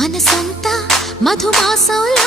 మనసంతా మధుమాసంలా